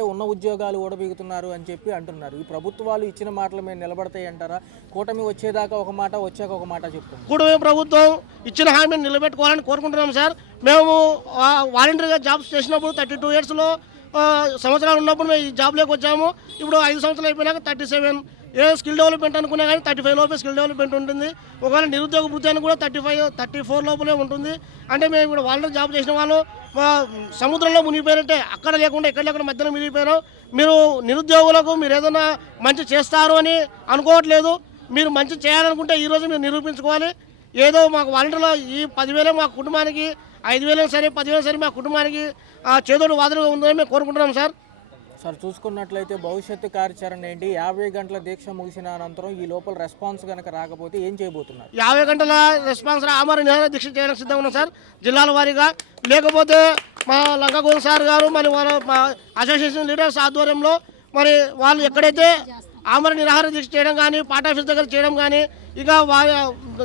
ఉన్న ఉద్యోగాలు ఊడబీగుతున్నారు అని చెప్పి అంటున్నారు. ఈ ప్రభుత్వాలు ఇచ్చిన మాటల మీద నిలబడతాయి అంటారా? కూటమి వచ్చేదాకా ఒక మాట, వచ్చాక ఒక మాట చెప్తుంది. కూటమి ప్రభుత్వం ఇచ్చిన హామీని నిలబెట్టుకోవాలని కోరుకుంటున్నాం సార్. మేము వాలంటీర్గా జాబ్స్ చేసినప్పుడు 32 ఇయర్స్లో సంవత్సరాలు ఉన్నప్పుడు మేము ఈ జాబ్లోకి వచ్చాము. ఇప్పుడు 5 సంవత్సరాలు అయిపోయినాక 37. ఏ స్కిల్ డెవలప్మెంట్ అనుకున్నా కానీ 35 లోపే స్కిల్ డెవలప్మెంట్ ఉంటుంది. ఒకవేళ నిరుద్యోగ వృత్తి అని కూడా 35, 34 లోపలే ఉంటుంది. అంటే మేము ఇప్పుడు వాలంటీర్ జాబ్ చేసిన వాళ్ళు సముద్రంలో మునిగిపోయినట్టే, అక్కడ లేకుండా ఎక్కడ లేకుండా మధ్యలో మిగిలిపోయారు. మీరు నిరుద్యోగులకు మీరు ఏదైనా మంచి చేస్తారు అని అనుకోవట్లేదు. మీరు మంచి చేయాలనుకుంటే ఈరోజు మీరు నిరూపించుకోవాలి. ఏదో మాకు వాలంటీర్లో ఈ 10,000 మా కుటుంబానికి, 5,000 సరే 10,000 సరే మా కుటుంబానికి చేదోడు వాదులుగా ఉందని మేము కోరుకుంటున్నాం సార్. సార్ చూసుకున్నట్లయితే భవిష్యత్తు కార్యాచరణ ఏంటి? 50 గంటల దీక్ష ముగిసిన అనంతరం ఈ లోపల రెస్పాన్స్ కనుక రాకపోతే ఏం చేయబోతున్నారు? 50 గంటల రెస్పాన్స్ ఆమరణ నిరాహార దీక్ష చేయడానికి సిద్ధంగా ఉన్నాం సార్, జిల్లాల వారీగా. లేకపోతే మా లంకగోన్ సార్ గారు మరి వాళ్ళ మా అసోసియేషన్ లీడర్స్ ఆధ్వర్యంలో మరి వాళ్ళు ఎక్కడైతే ఆమరణ నిరాహార దీక్ష చేయడం కానీ, పార్టీ ఆఫీస్ దగ్గర చేయడం కానీ ఇక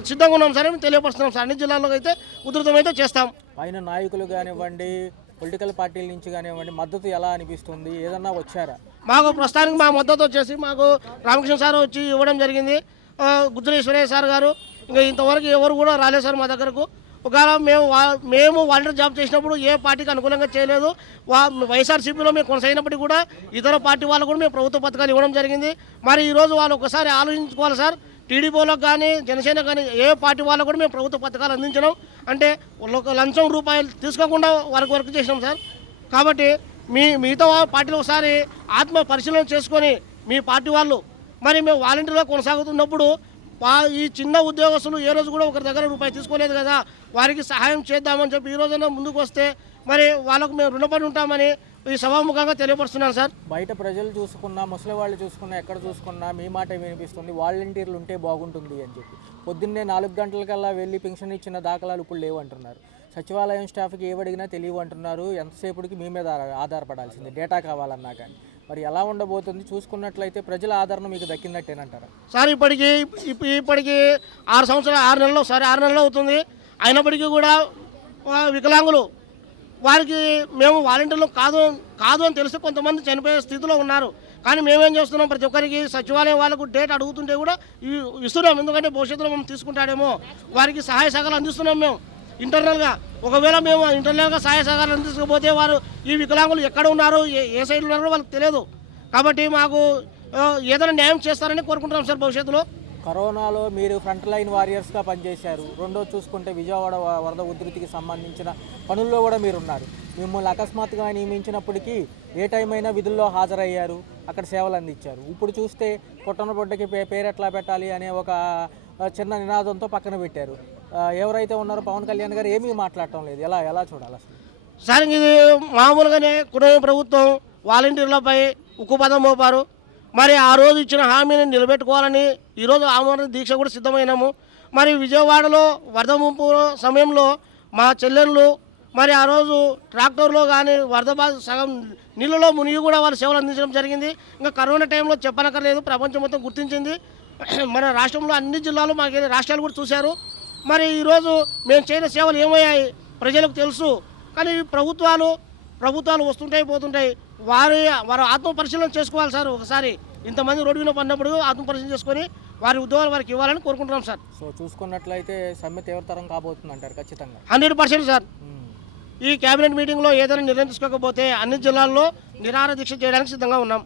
సిద్ధంగా ఉన్నాం సార్ అని తెలియపరుస్తున్నాం సార్. అన్ని జిల్లాల్లో అయితే ఉధృతమైతే చేస్తాం. పైన నాయకులు కానివ్వండి, పొలిటికల్ పార్టీల నుంచి కానివ్వండి, మద్దతు ఎలా అనిపిస్తుంది? ఏదన్నా వచ్చారా? మాకు ప్రస్తుతానికి మా మద్దతు వచ్చేసి మాకు రామకృష్ణ సార్ వచ్చి ఇవ్వడం జరిగింది, గుజ్జరేశ్వరయ్య సార్ గారు. ఇంకా ఇంతవరకు ఎవరు కూడా రాలేదు సార్ మా దగ్గరకు. ఒకవేళ మేము వాలంటీర్ జాబ్ చేసినప్పుడు ఏ పార్టీకి అనుకూలంగా చేయలేదు. వైఎస్ఆర్సీపీలో మేము కొనసాగినప్పటికీ కూడా ఇతర పార్టీ వాళ్ళు కూడా మేము ప్రభుత్వ పథకాలు ఇవ్వడం జరిగింది. మరి ఈరోజు వాళ్ళు ఒకసారి ఆలోచించుకోవాలి సార్. టీడీపీలకు కానీ, జనసేన కానీ ఏ పార్టీ వాళ్ళకు కూడా మేము ప్రభుత్వ పథకాలు అందించడం అంటే ఒక లంచం రూపాయలు తీసుకోకుండా వర్క్ చేసినాం సార్. కాబట్టి మిగతా పార్టీలు ఒకసారి ఆత్మ పరిశీలన చేసుకొని మీ పార్టీ వాళ్ళు మరి మేము వాలంటీర్గా కొనసాగుతున్నప్పుడు ఈ చిన్న ఉద్యోగస్తులు ఏ రోజు కూడా ఒకరి దగ్గర రూపాయి తీసుకోలేదు కదా, వారికి సహాయం చేద్దామని చెప్పి ఈ రోజున ముందుకు వస్తే మరి వాళ్ళకు మేము రుణపడి ఉంటామని ఈ సభాముఖంగా తెలియపరుస్తున్నాను సార్. బయట ప్రజలు చూసుకున్నా, ముసలి వాళ్ళు చూసుకున్నా, ఎక్కడ చూసుకున్నా మీ మాట వినిపిస్తుంది, వాలంటీర్లు ఉంటే బాగుంటుంది అని చెప్పి. పొద్దున్నే 4 గంటలకల్లా వెళ్ళి పెన్షన్ ఇచ్చిన దాఖలాలు ఇప్పుడు లేవు అంటున్నారు. సచివాలయం స్టాఫ్కి ఏవడిగినా తెలియవు అంటున్నారు. ఎంతసేపటికి మీ మీద ఆధారపడాల్సింది, డేటా కావాలన్నా కానీ. మరి ఎలా ఉండబోతుంది? చూసుకున్నట్లయితే ప్రజల ఆదరణ మీకు దక్కినట్టేనంటారా? సార్ ఇప్పటికి 6 నెలలు అవుతుంది. అయినప్పటికీ కూడా వికలాంగులు వారికి మేము వాలంటీర్లు కాదు అని తెలిసి కొంతమంది చనిపోయే స్థితిలో ఉన్నారు. కానీ మేమేం చేస్తున్నాం, ప్రతి ఒక్కరికి సచివాలయం వాళ్ళకు డేట్ అడుగుతుంటే కూడా ఇస్తున్నాం. ఎందుకంటే భవిష్యత్తులో మేము తీసుకుంటాడేమో వారికి సహాయ సహకారాలు అందిస్తున్నాం మేము ఇంటర్నల్గా. ఒకవేళ మేము ఇంటర్నల్గా సహాయ సహకారాలు అందించకపోతే వారు ఈ వికలాంగులు ఎక్కడ ఉన్నారో ఏ సైడ్లో ఉన్నారో వాళ్ళకి తెలియదు. కాబట్టి మాకు ఏదైనా న్యాయం చేస్తారని కోరుకుంటున్నాం సార్ భవిష్యత్తులో. కరోనాలో మీరు ఫ్రంట్ లైన్ వారియర్స్గా పనిచేశారు. రెండో చూసుకుంటే విజయవాడ వరద ఉధృతికి సంబంధించిన పనుల్లో కూడా మీరున్నారు. మిమ్మల్ని అకస్మాత్తుగా నియమించినప్పటికీ ఏ టైం అయినా విధుల్లో హాజరయ్యారు, అక్కడ సేవలు అందించారు. ఇప్పుడు చూస్తే కొట్టనబొడ్డకి పేరు ఎట్లా పెట్టాలి అనే ఒక చిన్న నినాదంతో పక్కన పెట్టారు. ఎవరైతే ఉన్నారో పవన్ కళ్యాణ్ గారు ఏమీ మాట్లాడటం లేదు. ఎలా చూడాలి అసలు? సార్ ఇది మామూలుగానే కుటుంబ ప్రభుత్వం వాలంటీర్లపై ఉక్కుపదం మోపారు. మరి ఆ రోజు ఇచ్చిన హామీని నిలబెట్టుకోవాలని ఈరోజు ఆమరణ దీక్ష కూడా సిద్ధమైనాము. మరి విజయవాడలో వరద ముంపు సమయంలో మా చెల్లెళ్ళు మరి ఆ రోజు ట్రాక్టర్లో కానీ వరద సగం నీళ్ళలో మునిగి కూడా వాళ్ళు సేవలు అందించడం జరిగింది. ఇంకా కరోనా టైంలో చెప్పనక్కర్లేదు, ప్రపంచం మొత్తం గుర్తించింది. మన రాష్ట్రంలో అన్ని జిల్లాలు మాకు రాష్ట్రాలు కూడా చూశారు. మరి ఈరోజు మేము చేయని సేవలు ఏమయ్యాయి ప్రజలకు తెలుసు. కానీ ప్రభుత్వాలు వస్తుంటాయి పోతుంటాయి. వారు ఆత్మపరిశీలన చేసుకోవాలి సార్. ఒకసారి ఇంతమంది రోడ్డు మీద పడినప్పుడు ఆత్మపరిశీలన చేసుకొని వారి ఉద్యోగాలు వారికి ఇవ్వాలని కోరుకుంటున్నాం సార్. సో చూసుకున్నట్లయితే సమ్మె తీవ్రతరం కాబోతుంది అంటారు ఖచ్చితంగా? 100% సార్. ఈ కేబినెట్ మీటింగ్లో ఏదైనా నిర్ణయం తీసుకోకపోతే అన్ని జిల్లాల్లో నిరాహార దీక్ష చేయడానికి సిద్ధంగా ఉన్నాం.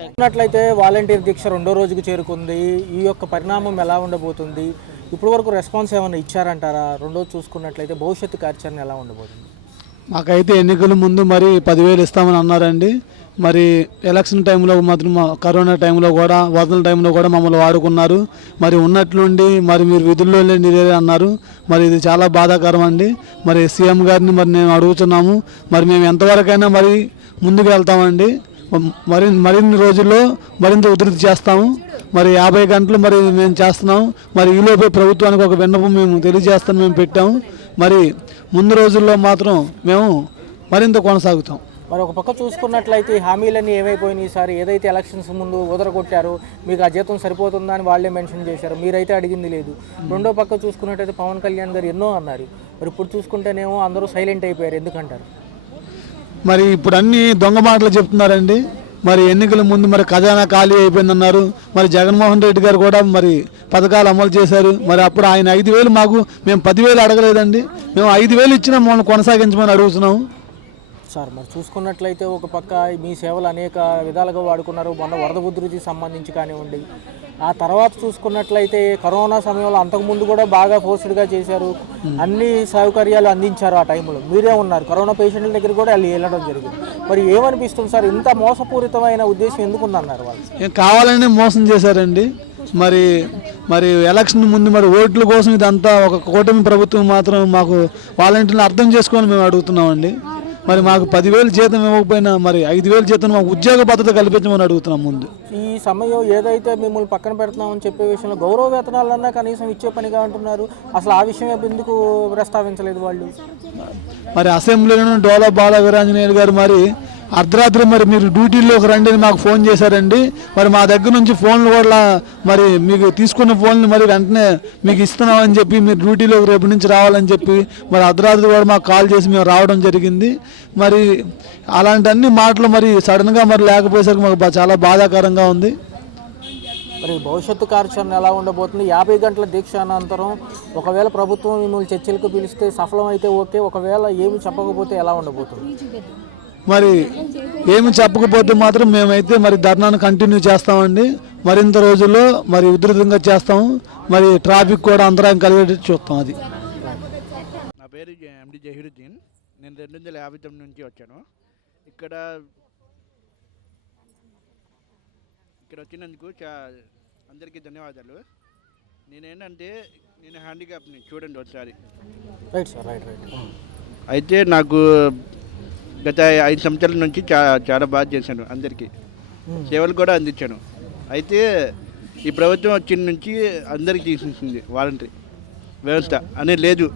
చూసినట్లయితే వాలంటీర్ దీక్ష 2వ రోజుకు చేరుకుంది. ఈ యొక్క పరిణామం ఎలా ఉండబోతుంది? ఇప్పటి వరకు రెస్పాన్స్ ఏమైనా ఇచ్చారంటారా? రెండోది చూసుకున్నట్లయితే భవిష్యత్తు కార్యాచరణ ఎలా ఉండబోతుంది? మాకైతే ఎన్నికల ముందు మరి 10,000 ఇస్తామని అన్నారండి. మరి ఎలక్షన్ టైంలో మాత్రం కరోనా టైంలో కూడా, వరదల టైంలో కూడా మమ్మల్ని వాడుకున్నారు. మరి ఉన్నట్లుండి మరి మీరు విధుల్లో నిరేరే అన్నారు. మరి ఇది చాలా బాధాకరం అండి. మరి సీఎం గారిని మరి మేము అడుగుతున్నాము. మరి మేము ఎంతవరకైనా మరి ముందుకు వెళ్తామండి. మరిన్ని రోజుల్లో మరింత ఉధృతి చేస్తాము. మరి 50 గంటలు మరి మేము చేస్తున్నాము. మరి ఈలోపే ప్రభుత్వానికి ఒక విన్నపం మేము తెలియజేస్తాను, మేము పెట్టాము. మరి ముందు రోజుల్లో మాత్రం మేము మరింత కొనసాగుతాం. మరి ఒక పక్క చూసుకున్నట్లయితే హామీలన్నీ ఏమైపోయినాయి సార్? ఏదైతే ఎలక్షన్స్ ముందు ఉదరగొట్టారో మీకు ఆ జీతం సరిపోతుందా అని వాళ్ళే మెన్షన్ చేశారు, మీరైతే అడిగింది లేదు. రెండో పక్క చూసుకున్నట్టయితే పవన్ కళ్యాణ్ గారు ఎన్నో అన్నారు. మరి ఇప్పుడు చూసుకుంటేనేమో అందరూ సైలెంట్ అయిపోయారు. ఎందుకంటారు? మరి ఇప్పుడు అన్ని దొంగ మాటలు చెప్తున్నారండి. మరి ఎన్నికల ముందు మరి ఖజానా ఖాళీ అయిపోయిందన్నారు. మరి జగన్మోహన్ రెడ్డి గారు కూడా మరి పథకాలు అమలు చేశారు. మరి అప్పుడు ఆయన 5,000 మాకు, మేము 10,000 అడగలేదండి. మేము 5,000 ఇచ్చినా మమ్మల్ని కొనసాగించమని అడుగుతున్నాము. సార్ మరి చూసుకున్నట్లయితే ఒక పక్క మీ సేవలు అనేక విధాలుగా వాడుకున్నారు. మొన్న వరద ఉధృతికి సంబంధించి కానివ్వండి, ఆ తర్వాత చూసుకున్నట్లయితే కరోనా సమయంలో అంతకుముందు కూడా బాగా ఫోర్స్డ్గా చేశారు, అన్ని సౌకర్యాలు అందించారు. ఆ టైంలో మీరే ఉన్నారు, కరోనా పేషెంట్ల దగ్గర కూడా వెళ్ళడం జరిగింది. మరి ఏమనిపిస్తుంది సార్, ఇంత మోసపూరితమైన ఉద్దేశం ఎందుకు ఉందన్నారు వాళ్ళు? కావాలని మోసం చేశారండి. మరి మరి ఎలక్షన్ ముందు మరి ఓట్ల కోసం ఇదంతా ఒక కూటమి ప్రభుత్వం మాత్రం మాకు వాలంటీర్లు అర్థం చేసుకొని మేము అడుగుతున్నామండి. మరి మాకు 10,000 జీతం ఇవ్వకపోయినా మరి 5,000 జీతం మాకు ఉద్యోగ భద్రత కల్పించమని అడుగుతున్నాం. ముందు ఈ సమయం ఏదైతే మిమ్మల్ని పక్కన పెడుతున్నామని చెప్పే విషయంలో గౌరవ వేతనాలన్నా కనీసం ఇచ్చే పనిగా అంటున్నారు. అసలు ఆ విషయం ఎందుకు ప్రస్తావించలేదు వాళ్ళు? మరి అసెంబ్లీలో డోలా బాల వీరాంజనేయులు గారు మరి అర్ధరాత్రి మరి మీరు డ్యూటీలోకి రండి అని మాకు ఫోన్ చేశారండి. మరి మా దగ్గర నుంచి ఫోన్లు కూడా మరి మీకు తీసుకున్న ఫోన్లు మరి వెంటనే మీకు ఇస్తున్నామని చెప్పి మీరు డ్యూటీలోకి రేపు నుంచి రావాలని చెప్పి మరి అర్ధరాత్రి కూడా మాకు కాల్ చేసి మేము రావడం జరిగింది. మరి అలాంటి అన్ని మాటలు మరి సడన్గా మరి లేకపోయేసరికి మాకు చాలా బాధాకరంగా ఉంది. మరి భవిష్యత్తు కార్యాచరణ ఎలా ఉండబోతుంది? 50 గంటల దీక్ష అనంతరం ఒకవేళ ప్రభుత్వం మిమ్మల్ని చర్చలకు పిలిస్తే సఫలం అయితే ఓకే, ఒకవేళ ఏమి చెప్పకపోతే ఎలా ఉండబోతుంది? మరి ఏమి చెప్పకపోతే మాత్రం మేమైతే మరి ధర్నాను కంటిన్యూ చేస్తామండి. మరింత రోజుల్లో మరి ఉధృతంగా చేస్తాము. మరి ట్రాఫిక్ కూడా అంతరాయం కలిగేటట్టు చూస్తాం. అది నా పేరు ఎండి జహీరుద్దీన్. నేను 2059 నుంచి వచ్చాను. ఇక్కడ వచ్చినందుకు అందరికీ ధన్యవాదాలు. నేనేంటంటే నేను హ్యాండిక్యాప్ని చూడండి ఒకసారి. Right sir, right right. అయితే నాకు గత 5 సంవత్సరాల నుంచి చాలా బాగా చేశాను, అందరికీ సేవలు కూడా అందించాను. అయితే ఈ ప్రభుత్వం వచ్చిన నుంచి అందరికీ తీసేసింది వాలంటరీ వ్యవస్థ అనేది లేదు.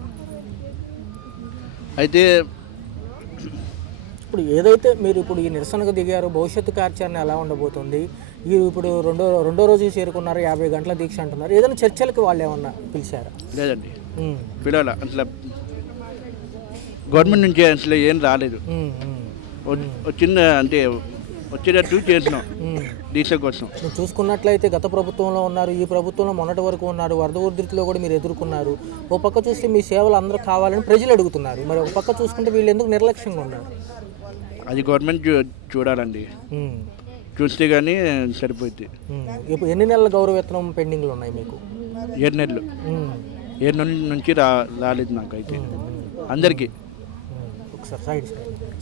అయితే ఇప్పుడు ఏదైతే మీరు ఇప్పుడు ఈ నిరసనకు దిగారో భవిష్యత్తు కార్యాచరణ ఎలా ఉండబోతుంది? ఈ ఇప్పుడు రెండో రోజు చేరుకున్నారు, 50 గంటల దీక్ష అంటున్నారు. ఏదైనా చర్చలకు వాళ్ళు ఏమన్నా పిలిచారా? లేదండి, పిలవాల. అసలు గవర్నమెంట్ నుంచి అసలు ఏం రాలేదు. వచ్చింది అంటే వచ్చేటట్టు చేసినాం దీక్ష కోసం. మీరు చూసుకున్నట్లయితే గత ప్రభుత్వంలో ఉన్నారు, ఈ ప్రభుత్వంలో మొన్నటి వరకు ఉన్నారు, వరద ఉధృతిలో కూడా మీరు ఎదుర్కొన్నారు. ఒక పక్క చూస్తే మీ సేవలు అందరూ కావాలని ప్రజలు అడుగుతున్నారు. మరి ఒక పక్క చూసుకుంటే వీళ్ళు ఎందుకు నిర్లక్ష్యంగా ఉన్నారు? అది గవర్నమెంట్ చూడాలండి, చూస్తే కానీ సరిపోద్ది. ఇప్పుడు ఎన్ని నెలల గౌరవ వేతనం పెండింగ్లు ఉన్నాయి మీకు? 7 నెలలు. 7 నెలల నుంచి రాలేదు నాకు. అయితే అందరికీ ఒకసారి సైడ్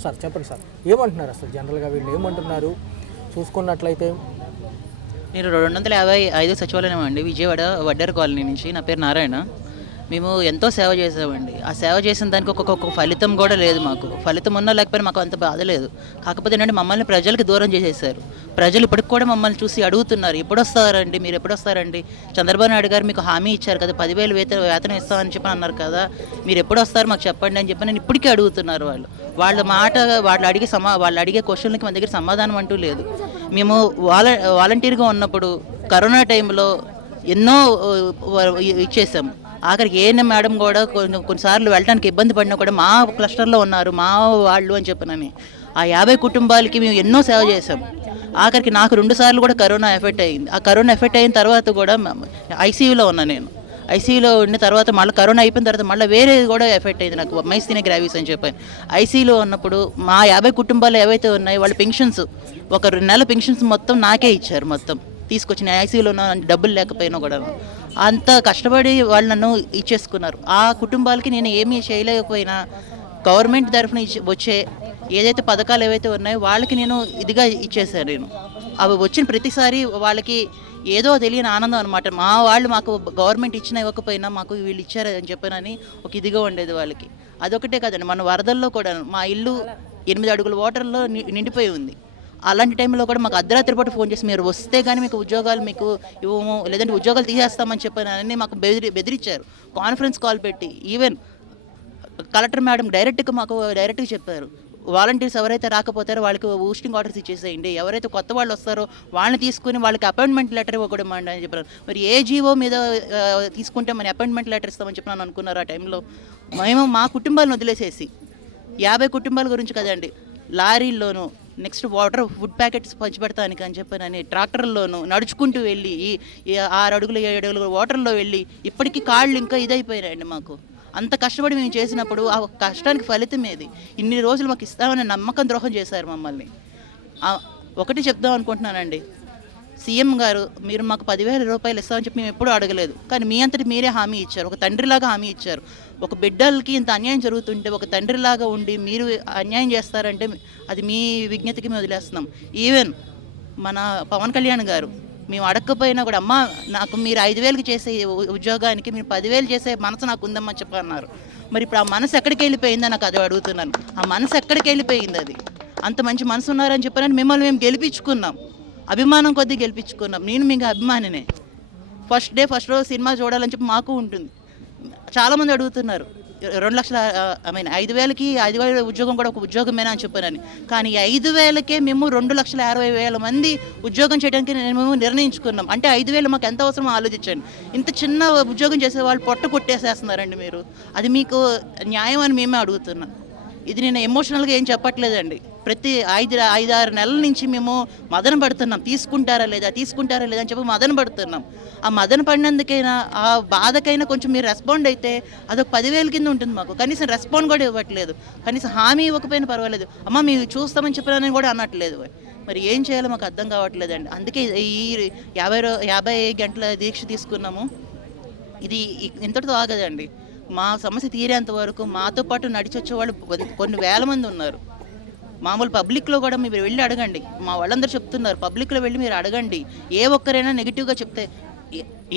సార్ చెప్పండి సార్, ఏమంటున్నారు అసలు జనరల్గా వీళ్ళు ఏమంటున్నారు? చూసుకున్నట్లయితే నేను 255 సచివాలయం అండి, విజయవాడ వడ్డేరు కాలనీ నుంచి. నా పేరు నారాయణ. మేము ఎంతో సేవ చేసామండి. ఆ సేవ చేసిన దానికి ఒక్కొక్క ఫలితం కూడా లేదు. మాకు ఫలితం ఉన్నా లేకపోయినా మాకు అంత బాధ లేదు. కాకపోతే ఏంటంటే మమ్మల్ని ప్రజలకు దూరం చేసేసారు. ప్రజలు ఇప్పటికి కూడా మమ్మల్ని చూసి అడుగుతున్నారు, ఎప్పుడు వస్తారండి, మీరు ఎప్పుడు వస్తారండి? చంద్రబాబు నాయుడు గారు మీకు హామీ ఇచ్చారు కదా, 10,000 వేతనం ఇస్తామని చెప్పి అన్నారు కదా, మీరు ఎప్పుడు వస్తారు మాకు చెప్పండి అని చెప్పి నేను ఇప్పటికీ అడుగుతున్నారు. వాళ్ళ మాట వాళ్ళు అడిగే క్వశ్చన్లకి మన దగ్గర సమాధానం అంటూ లేదు. మేము వాలంటీర్గా ఉన్నప్పుడు కరోనా టైంలో ఎన్నో ఇచ్చేసాం. ఆఖరికి ఏఎన్ఎం మేడం కూడా కొన్నిసార్లు వెళ్ళడానికి ఇబ్బంది పడినా కూడా మా క్లస్టర్లో ఉన్నారు మా వాళ్ళు అని చెప్పనని ఆ 50 కుటుంబాలకి మేము ఎన్నో సేవ చేసాం. ఆఖరికి నాకు 2 సార్లు కూడా కరోనా ఎఫెక్ట్ అయ్యింది. ఆ కరోనా ఎఫెక్ట్ అయిన తర్వాత కూడా ఐసీయూలో ఉన్నా. నేను ఐసీయూలో ఉన్న తర్వాత మళ్ళీ కరోనా అయిపోయిన తర్వాత మళ్ళీ వేరేది కూడా ఎఫెక్ట్ అయింది నాకు, మైస్థీనియా గ్రావిస్ అని చెప్పాను. ఐసీయూలో ఉన్నప్పుడు మా 50 కుటుంబాలు ఏవైతే ఉన్నాయో వాళ్ళ పెన్షన్స్, ఒక 2 నెలల పెన్షన్స్ మొత్తం నాకే ఇచ్చారు. మొత్తం తీసుకొచ్చి నేను ఐసీయూలో ఉన్న డబ్బులు లేకపోయినా కూడా అంత కష్టపడి వాళ్ళు నన్ను ఇచ్చేసుకున్నారు. ఆ కుటుంబాలకి నేను ఏమీ చేయలేకపోయినా గవర్నమెంట్ తరఫున వచ్చే ఏదైతే పథకాలు ఏవైతే ఉన్నాయో వాళ్ళకి నేను ఇదిగా ఇచ్చేసాను. నేను అవి వచ్చిన ప్రతిసారి వాళ్ళకి ఏదో తెలియని ఆనందం అనమాట. మా వాళ్ళు మాకు గవర్నమెంట్ ఇచ్చినా ఇవ్వకపోయినా మాకు వీళ్ళు ఇచ్చారు అని చెప్పానని ఒక ఇదిగా ఉండేది వాళ్ళకి. అదొకటే కాదండి, మన వరదల్లో కూడా మా ఇల్లు 8 అడుగుల వాటర్లో నిండిపోయి ఉంది. అలాంటి టైంలో కూడా మాకు అర్ధరాత్రి పాటు ఫోన్ చేసి మీరు వస్తే కానీ మీకు ఉద్యోగాలు మీకు ఇవ్వము, లేదంటే ఉద్యోగాలు తీసేస్తామని చెప్పానని మాకు బెదిరించారు. కాన్ఫరెన్స్ కాల్ పెట్టి ఈవెన్ కలెక్టర్ మేడం డైరెక్ట్గా చెప్పారు, వాలంటీర్స్ ఎవరైతే రాకపోతారో వాళ్ళకి ఊస్టింగ్ ఆర్డర్స్ ఇచ్చేసేయండి, ఎవరైతే కొత్త వాళ్ళు వస్తారో వాళ్ళని తీసుకుని వాళ్ళకి అపాయింట్మెంట్ లెటర్ ఇవ్వకూడమండి అని చెప్పారు. మరి ఏ జీవో మీద తీసుకుంటే మన అపాయింట్మెంట్ లెటర్ ఇస్తామని చెప్పి నన్ను అనుకున్నారు. ఆ టైంలో మేము మా కుటుంబాలను వదిలేసేసి 50 కుటుంబాల గురించి కదండి, లారీల్లోనూ, నెక్స్ట్ వాటర్ ఫుడ్ ప్యాకెట్స్ పంచిపెడతానికి అని చెప్పని ట్రాక్టర్లోనూ నడుచుకుంటూ వెళ్ళి ఈ 6 అడుగులు 7 అడుగులు వాటర్లో వెళ్ళి ఇప్పటికీ కాళ్ళు ఇంకా ఇదైపోయాయండి మాకు. అంత కష్టపడి మేము చేసినప్పుడు ఆ కష్టానికి ఫలితం ఏది? ఇన్ని రోజులు మాకు ఇస్తామని నమ్మకం ద్రోహం చేశారు మమ్మల్ని. ఒకటి చెప్దాం అనుకుంటున్నానండి, సీఎం గారు మీరు మాకు 10,000 రూపాయలు ఇస్తామని చెప్పి మేము ఎప్పుడూ అడగలేదు, కానీ మీ అంతటి మీరే హామీ ఇచ్చారు, ఒక తండ్రిలాగా హామీ ఇచ్చారు. ఒక బిడ్డలకి ఇంత అన్యాయం జరుగుతుంటే ఒక తండ్రిలాగా ఉండి మీరు అన్యాయం చేస్తారంటే అది మీ విజ్ఞతకి మేము వదిలేస్తున్నాం. ఈవెన్ మన పవన్ కళ్యాణ్ గారు మేము అడగకపోయినా కూడా అమ్మ నాకు మీరు 5,000కి చేసే ఉద్యోగానికి మీరు 10,000 చేసే మనసు నాకు ఉందమ్మని చెప్పన్నారు. మరి ఇప్పుడు ఆ మనసు ఎక్కడికి వెళ్ళిపోయిందో నాకు అది అడుగుతున్నాను. ఆ మనసు ఎక్కడికి వెళ్ళిపోయింది? అది అంత మంచి మనసు ఉన్నారని చెప్పారని మిమ్మల్ని మేము గెలిపించుకున్నాం, అభిమానం కొద్దీ గెలిపించుకున్నాం. నేను మీకు అభిమానినే. ఫస్ట్ రోజు సినిమా చూడాలని చెప్పి మాకు ఉంటుంది. చాలామంది అడుగుతున్నారు 2 లక్షల 5,000కి 5,000 ఉద్యోగం కూడా ఒక ఉద్యోగమేనా అని చెప్పానని. కానీ 5,000కే మేము 2,60,000 మంది ఉద్యోగం చేయడానికి మేము నిర్ణయించుకున్నాం. అంటే 5,000 మాకు ఎంత అవసరమో ఆలోచించండి. ఇంత చిన్న ఉద్యోగం చేసే వాళ్ళు పొట్ట కొట్టేసేస్తున్నారండి మీరు. అది మీకు న్యాయం అని మేమే అడుగుతున్నాం. ఇది నేను ఎమోషనల్గా ఏం చెప్పట్లేదండి. ప్రతి 5-6 నెలల నుంచి మేము మదన పడుతున్నాం, తీసుకుంటారా లేదా అని చెప్పి మదన పడుతున్నాం. ఆ మదన పడినందుకైనా ఆ బాధకైనా కొంచెం మీరు రెస్పాండ్ అయితే అదొక 10,000 కింద ఉంటుంది మాకు. కనీసం రెస్పాండ్ కూడా ఇవ్వట్లేదు, కనీసం హామీ ఇవ్వకపోయినా పర్వాలేదు, అమ్మ మేము చూస్తామని చెప్పినా కూడా అనట్లేదు. మరి ఏం చేయాలో మాకు అర్థం కావట్లేదండి. అందుకే ఈ 50 గంటల దీక్ష తీసుకున్నాము. ఇది ఇంతటితో ఆగదండి. మా సమస్య తీరేంత వరకు మాతో పాటు నడిచి వచ్చేవాళ్ళు కొన్ని వేల మంది ఉన్నారు. మామూలు పబ్లిక్లో కూడా మీరు వెళ్ళి అడగండి, మా వాళ్ళందరూ చెప్తున్నారు, పబ్లిక్లో వెళ్ళి మీరు అడగండి. ఏ ఒక్కరైనా నెగిటివ్గా చెప్తే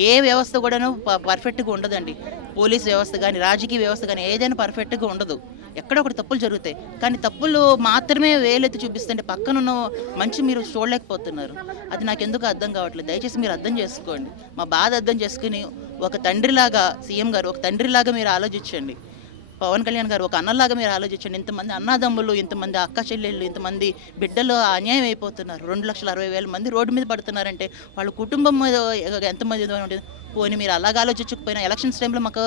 ఏ వ్యవస్థ కూడాను పర్ఫెక్ట్గా ఉండదండి. పోలీస్ వ్యవస్థ కానీ రాజకీయ వ్యవస్థ కానీ ఏదైనా పర్ఫెక్ట్గా ఉండదు. ఎక్కడో ఒకటి తప్పులు జరుగుతాయి, కానీ తప్పులు మాత్రమే వేలెత్తి చూపిస్తుంటే పక్కనున్న మంచి మీరు చూడలేకపోతున్నారు. అది నాకు ఎందుకు అర్థం కావట్లేదు. దయచేసి మీరు అర్థం చేసుకోండి, మా బాధ అర్థం చేసుకుని ఒక తండ్రిలాగా సీఎం గారు ఒక తండ్రిలాగా మీరు ఆలోచించండి. పవన్ కళ్యాణ్ గారు ఒక అన్నలాగా మీరు ఆలోచించండి. ఇంతమంది అన్నదమ్ములు, ఇంతమంది అక్క చెల్లెళ్ళు, ఇంతమంది బిడ్డలు అన్యాయం అయిపోతున్నారు. 2,60,000 మంది రోడ్డు మీద పడుతున్నారంటే వాళ్ళ కుటుంబం మీద ఎంతమంది ఉంటుంది. పోనీ మీరు అలాగ ఆలోచించకపోయినా ఎలక్షన్స్ టైంలో మాకు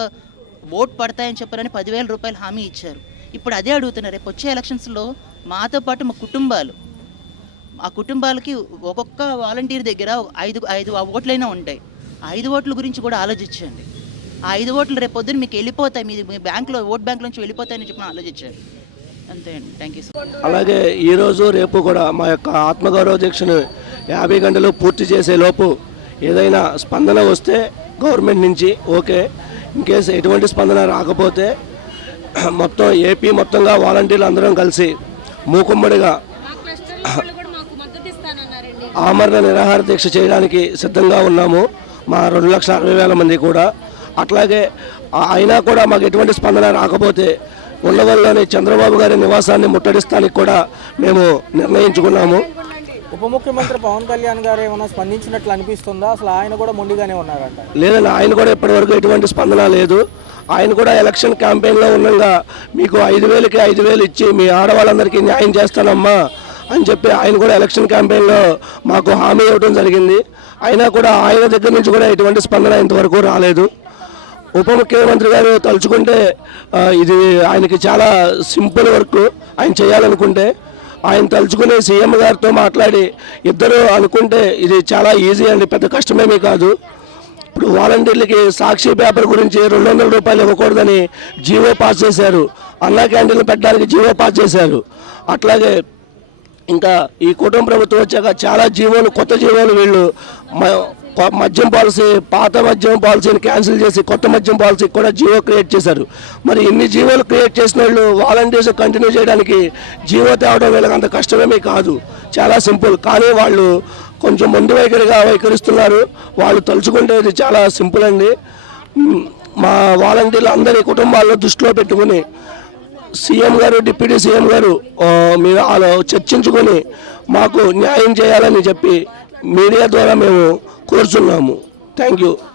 ఓట్ పడతాయని చెప్పారని 10,000 రూపాయలు హామీ ఇచ్చారు. ఇప్పుడు అదే అడుగుతున్నారు. రేపు వచ్చే ఎలక్షన్స్లో మాతో పాటు మా కుటుంబాలు, ఆ కుటుంబాలకి ఒక్కొక్క వాలంటీర్ దగ్గర 5 ఓట్లైనా ఉంటాయి. 5 ఓట్ల గురించి కూడా ఆలోచించండి. ఆ 5 ఓట్లు రేపు పొద్దున్న మీకు వెళ్ళిపోతాయి, మీ బ్యాంకులో ఓట్ బ్యాంక్ నుంచి వెళ్ళిపోతాయని చెప్పి ఆలోచించండి. అంతే అండి. Thank you sir. అలాగే ఈరోజు రేపు కూడా మా యొక్క ఆత్మగౌరవ దీక్షను 50 గంటలు పూర్తి చేసే లోపు ఏదైనా స్పందన వస్తే గవర్నమెంట్ నుంచి ఓకే, ఇన్కేస్ ఎటువంటి స్పందన రాకపోతే మొత్తం ఏపీ మొత్తంగా వాలంటీర్లు అందరం కలిసి మూకుమ్మడిగా ఆమరణ నిరాహార దీక్ష చేయడానికి సిద్ధంగా ఉన్నాము. మా 2,60,000 మంది కూడా అట్లాగే అయినా కూడా మాకు ఎటువంటి స్పందన రాకపోతే ఉండవల్లిలోని చంద్రబాబు గారి నివాసాన్ని ముట్టడిస్తానికి కూడా మేము నిర్ణయించుకున్నాము. ఉప ముఖ్యమంత్రి పవన్ కళ్యాణ్ గారు ఏమైనా స్పందించినట్లు అనిపిస్తుందా? అసలు ఆయన కూడా మొండిగానే ఉన్నారంట. లేదండి, ఆయన కూడా ఇప్పటివరకు ఎటువంటి స్పందన లేదు. ఆయన కూడా ఎలక్షన్ క్యాంపెయిన్లో ఉండగా మీకు 5,000కి 5,000 ఇచ్చి మీ ఆడవాళ్ళందరికీ న్యాయం చేస్తానమ్మా అని చెప్పి ఆయన కూడా ఎలక్షన్ క్యాంపెయిన్లో మాకు హామీ ఇవ్వడం జరిగింది. అయినా కూడా ఆయన దగ్గర నుంచి కూడా ఎటువంటి స్పందన ఇంతవరకు రాలేదు. ఉప ముఖ్యమంత్రి గారు తలుచుకుంటే ఇది ఆయనకి చాలా సింపుల్ వర్క్. ఆయన చేయాలనుకుంటే ఆయన తలుచుకుని సీఎం గారితో మాట్లాడి ఇద్దరు అనుకుంటే ఇది చాలా ఈజీ అండి, పెద్ద కష్టమేమీ కాదు. ఇప్పుడు వాలంటీర్లకి సాక్షి పేపర్ గురించి 200 రూపాయలు ఇవ్వకూడదని జీవో పాస్ చేశారు. అన్నా క్యాంటీన్లు పెట్టడానికి జీవో పాస్ చేశారు. అట్లాగే ఇంకా ఈ కుటుంబ ప్రభుత్వం వచ్చాక చాలా జీవోలు, కొత్త జీవోలు వీళ్ళు మద్యం పాలసీ, పాత మద్యం పాలసీని క్యాన్సిల్ చేసి కొత్త మద్యం పాలసీ కూడా జీవో క్రియేట్ చేశారు. మరి ఇన్ని జీవోలు క్రియేట్ చేసిన వాళ్ళు వాలంటీర్స్ కంటిన్యూ చేయడానికి జీవో తేవడం వీళ్ళకి అంత కష్టమేమీ కాదు, చాలా సింపుల్. కానీ వాళ్ళు కొంచెం ముందు వైఖరిగా వైఖరిస్తున్నారు. వాళ్ళు తలుచుకుంటే ఇది చాలా సింపుల్ అండి. మా వాలంటీర్లు అందరి కుటుంబాల్లో దృష్టిలో పెట్టుకుని సీఎం గారు, డిప్యూటీ సీఎం గారు మీరు చర్చించుకొని మాకు న్యాయం చేయాలని చెప్పి మీడియా ద్వారా మేము కోరుచున్నాము. Thank you.